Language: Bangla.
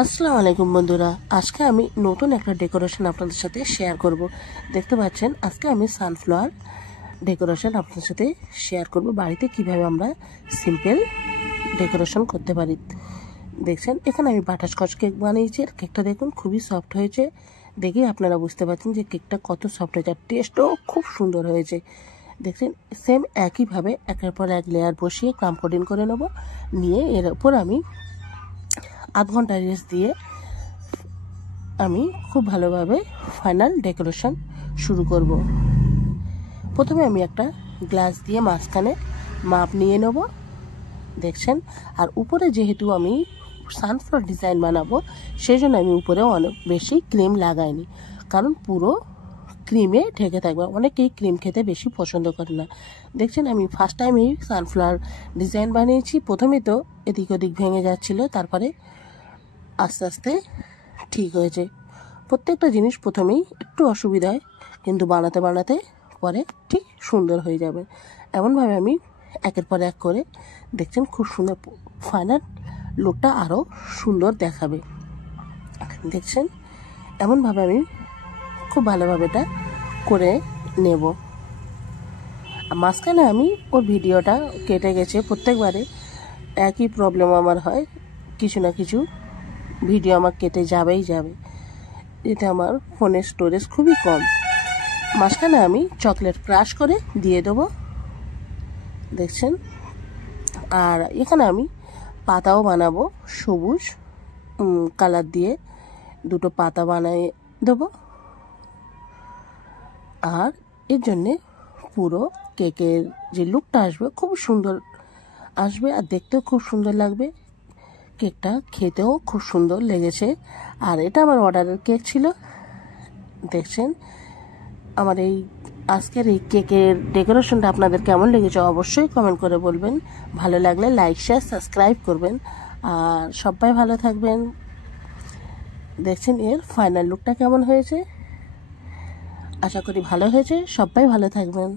আসসালামু আলাইকুম বন্ধুরা, আজকে আমি নতুন একটা ডেকোরেশন আপনাদের সাথে শেয়ার করব। দেখতে পাচ্ছেন আজকে আমি সানফ্লাওয়ার ডেকোরেশন আপনাদের সাথে শেয়ার করব। বাড়িতে কিভাবে আমরা সিম্পল ডেকোরেশন করতে পারি। দেখছেন এখানে আমি বাটারস্কচ কেক বানিয়েছি। কেকটা দেখুন খুবই সফট হয়েছে। দেখে আপনারা বুঝতে পারছেন যে কেকটা কত সফট হয়েছে, আর টেস্টও খুব সুন্দর হয়েছে। দেখছেন সেম একইভাবে একের পর এক লেয়ার বসিয়ে ক্রাম কোটিং করে নেব। নিয়ে এর উপর আমি আধ ঘন্টা রেস্ট দিয়ে আমি খুব ভালোভাবে ফাইনাল ডেকোরেশন শুরু করব। প্রথমে আমি একটা গ্লাস দিয়ে মাঝখানে মাপ নিয়ে নেব। দেখছেন, আর উপরে যেহেতু আমি সানফ্লাওয়ার ডিজাইন বানাবো সেই জন্য আমি উপরে অনেক বেশি ক্রিম লাগাইনি, কারণ পুরো ক্রিমে ঢেকে থাকবে। অনেকেই ক্রিম খেতে বেশি পছন্দ করে না। দেখছেন আমি ফার্স্ট টাইম এই সানফ্লাওয়ার ডিজাইন বানিয়েছি। প্রথমে তো এদিক ওদিক ভেঙে যাচ্ছিলো, তারপরে আস্তে আস্তে ঠিক হয়েছে। প্রত্যেকটা জিনিস প্রথমেই একটু অসুবিধা হয়, কিন্তু বানাতে বানাতে পরে ঠিক সুন্দর হয়ে যাবে। এমনভাবে আমি একের পর এক করে দেখছেন খুব সুন্দর ফাইনাল লুকটা আরও সুন্দর দেখাবে। দেখছেন এমনভাবে আমি খুব ভালোভাবে এটা করে নেব। মাঝখানে আমি ওর ভিডিওটা কেটে গেছে। প্রত্যেকবারে একই প্রবলেম আমার হয়, কিছু না কিছু ভিডিও আমার কেটে যাবেই যাবে। এতে আমার ফোনের স্টোরেজ খুবই কম। মাঝখানে আমি চকলেট ক্রাশ করে দিয়ে দেবো। দেখছেন, আর এখানে আমি পাতাও বানাবো সবুজ কালার দিয়ে, দুটো পাতা বানিয়ে দেবো। আর এর জন্যে পুরো কেকের যে লুকটা আসবে খুব সুন্দর আসবে, আর দেখতেও খুব সুন্দর লাগবে। কেকটা খেতেও খুব সুন্দর লেগেছে। আর এটা আমার অর্ডারের কেক ছিল। দেখছেন আমার এই আজকের এই কেকের ডেকোরেশনটা আপনাদের কেমন লেগেছে অবশ্যই কমেন্ট করে বলবেন। ভালো লাগলে লাইক শেয়ার সাবস্ক্রাইব করবেন, আর সবাই ভালো থাকবেন। দেখছেন এর ফাইনাল লুকটা কেমন হয়েছে, আশা করি ভালো হয়েছে। সবাই ভালো থাকবেন।